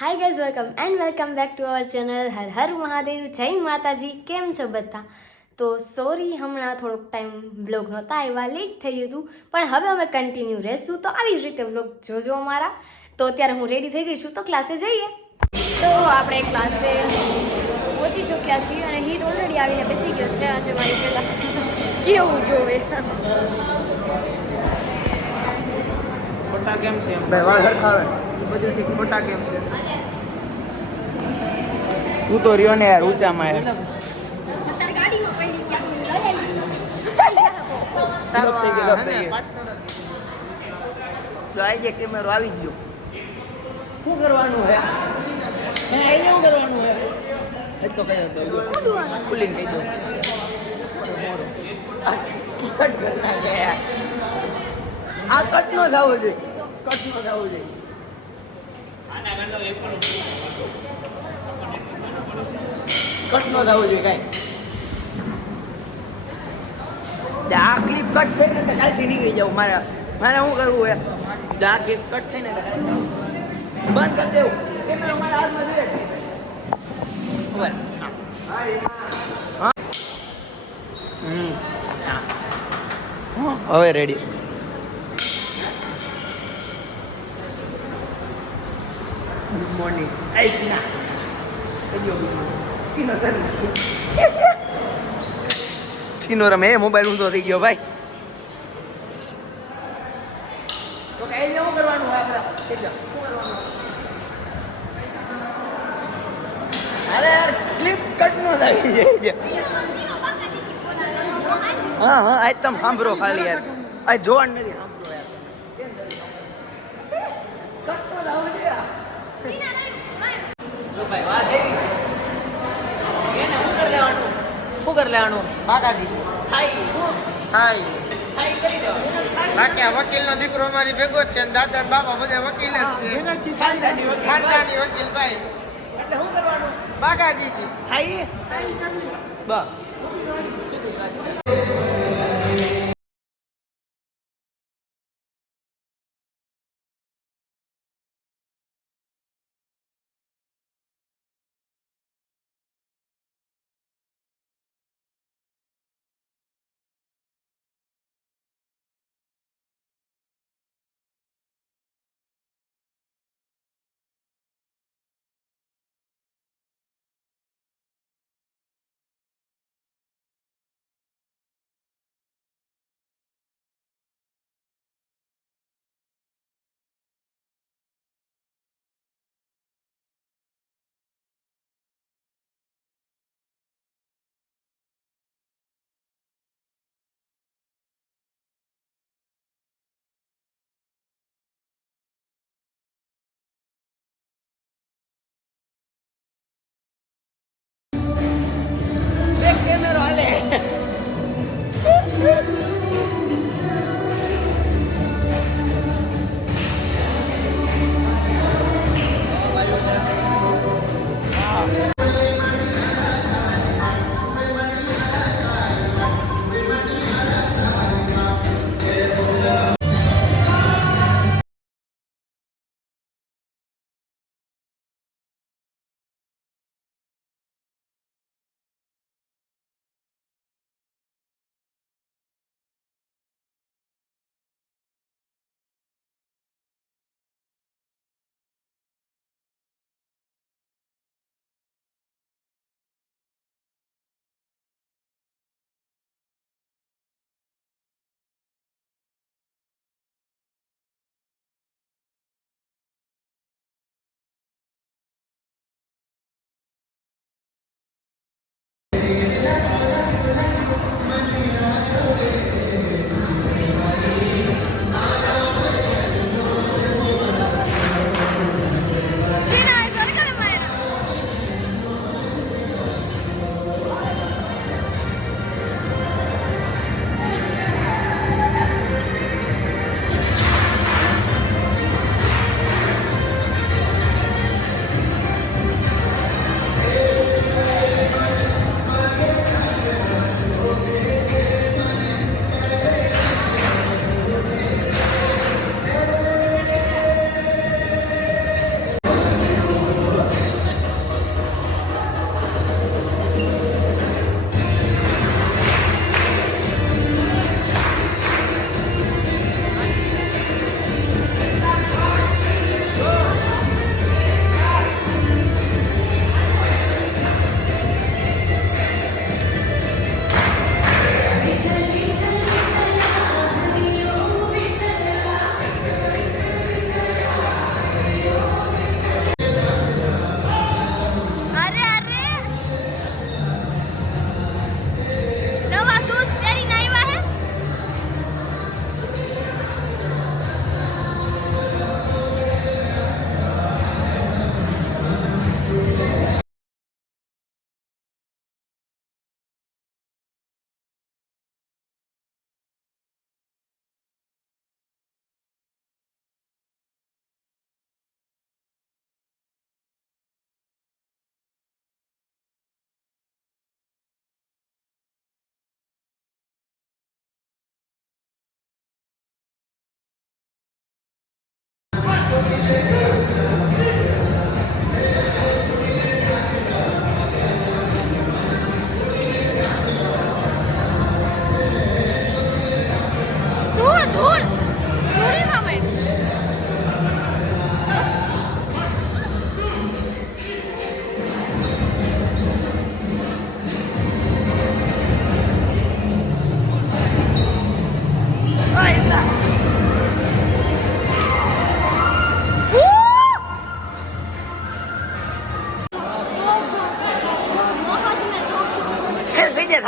Hi guys welcome back to our channel Har Har Mahadev Jai Mataji. કેમ છો બધા? તો સોરી, હમણાં થોડોક ટાઈમ વ્લોગ નહોતા આવ્યા, લેટ થઈ ગયું હતું, પણ હવે અમે કન્ટિન્યુ રહેશું. તો આવી જ રીતે વ્લોગ જોજો અમારા. તો અત્યારે હું રેડી થઈ ગઈ છું, તો ક્લાસે જઈએ. તો આપણે ક્લાસે પહોંચી ચૂક્યા છીએ અને હિત ઓલરેડી આવીને બેસી ગયો છે. આજે મારી પહેલાં કેવું જોવે ખોટા કેમ છે ભાઈ? વાળ હરખાવે બધું ઠીક. ખોટા કેમ છે? તું તો રહ્યો ને યાર ઊંચામાં યાર. અત્યારે ગાડીમાં પડી આવી જાય કેમેરો આવી ગયો. શું કરવાનું હે? શું કરવાનું હે? તો કઈ હતો ખુલ્લીને કહી દો. કટ કરી નાખે યાર. આ કટ નો થવો જોઈએ. કટ નો થવો જોઈએ. કટ નો થવું જોઈએ કાંઈ. આ ક્લિપ કટ થઈને એટલે કાલથી નીકળી જાવ. મારે શું કરવું હે? આ ક્લિપ કટ થઈને એટલે કાલથી બંધ કરી દેવું. કેમેરો મારા હાથમાં જોઈએ. બરાબર. હવે રેડી. Good morning. ચીના ચીનો રમે મોબાઈલ ઊંધો થઈ ગયો ભાઈ. તો કઈ શું કરવાનું હોય આપણે? અરે યાર ક્લિપ કટ નો થઈ જાય. હા આજ તમે સાંભળો ખાલી યાર. આ જોવાનું નથી. સાંભળો યાર. કટ નો થવું જોઈએ. જો ભાઈ વાત એવી છે. એને શું કરી લેવાનું? બાકાજી થાય કરી દેવાનું. બાકી આ વકીલનો દીકરો મારી ભેગો જ છે ને દાદા બાપા બધા વકીલ જ છે. ખાનદાની વકીલ. ખાનદાની વકીલ ભાઈ. એટલે શું કરવાનું? બાગાજી થાય બસ.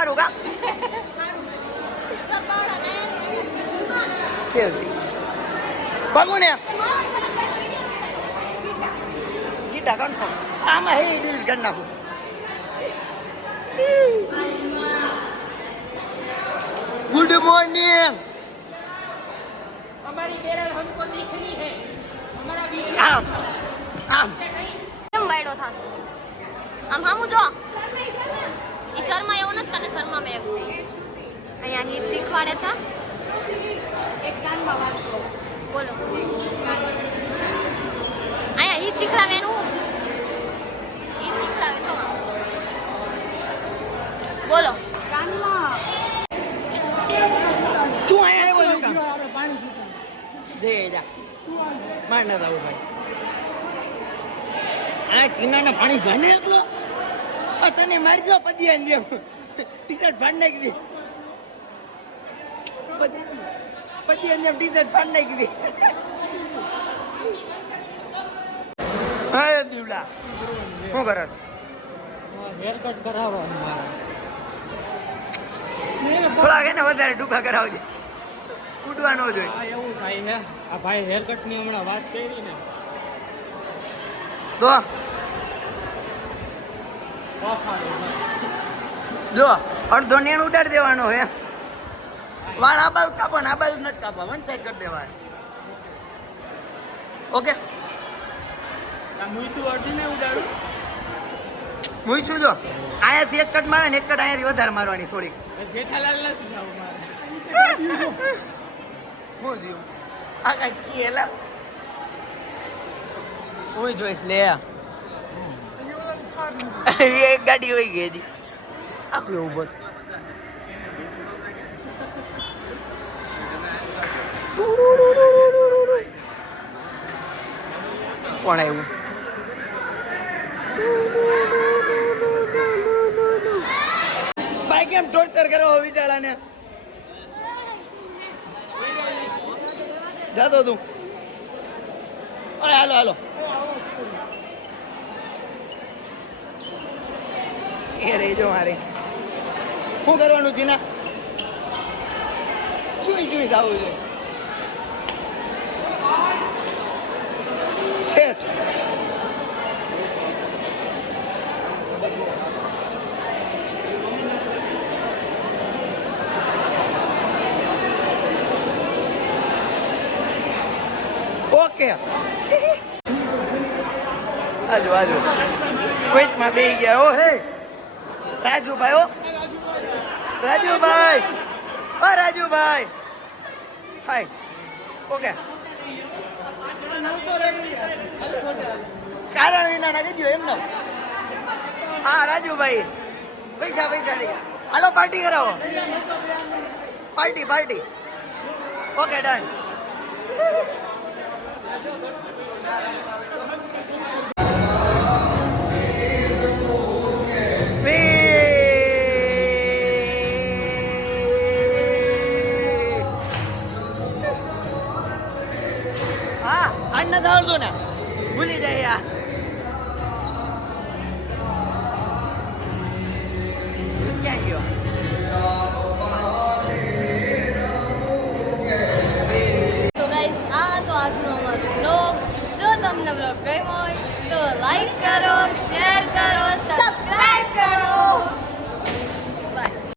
સારું કા ખેલતી ભાગું ને ગીતા કન્ફર્મ આમાં હે ડીલ કરી નાખું ગુડ મોર્નિંગ हमारी बेरल हमको दिखनी है हमारा वीडियो આમ આમ કેમ વાયડો થાશે આમ હામું જો ઈ શર્મા એવું નથી તને શર્મા મેં એવું છે અહીંયા હિપ શીખવાડે છે एक कान में बात करो બોલો અહીંયા હિપ શીખડાવે એનું હિપ શીખડાવે છો આમ. બોલો कान में તું અહીંયા આવ્યો છો કામ આપણે પાણી પીતા જય જા માર ના લાવું ભાઈ આ ચીનાના પાણી જાને એકલો આ તને મારી જો પદિયાન જેમ ટી-શર્ટ ફાડ નાખી પદિયાન જેમ ટી-શર્ટ ફાડ નાખી હા દીવલા શું કરસ हेयर कट करावा हमारा થોડા કે ને વધારે ટૂંકા કરાવજે ઉડવા ન જોઈએ આ એવું થાય છે આ ભાઈ હેર કટ ની હમણાં વાત કરી ને તો જો અડધો નેણ ઉડાડી દેવાનો હે વાળ આ બાજુ કાપો ને આ બાજુ નથી કાપવા વન સાઈડ કરી દેવાય ઓકે મુઈતું અડધી ને ઉડાડું હું છું જો અહીંયાથી એક કટ મારે ને એક કટ અહીંયાથી વધારે મારવાની થોડીક જેઠાલાલ નથી જવું મારે હું થયું આ કાંઈ કી એલા હું જોઈશ લે એક ગાડી હોય ગઈ હતી આખું એવું બસ કોણ આવ્યું ભાઈ કેમ ટોર્ચર કરો વિચારાને જાતો તું અરે હાલો હાલો એ રહી જો મારે શું કરવાનું છે ના ચૂઈ ચૂઈ થવું છે શેઠ ઓકે આજો આજો વેચમાં બે ગયા ઓ હે રાજુભાઈ ઓ રાજુભાઈ ઓ રાજુભાઈ હાય ઓકે કારણ વિના ના કીધું એમનો હા રાજુભાઈ પૈસા પૈસા દે હાલો પાર્ટી કરાવો પાર્ટી પાર્ટી ઓકે ડન હા આજ ના આવડતું ને ભૂલી જાય યાર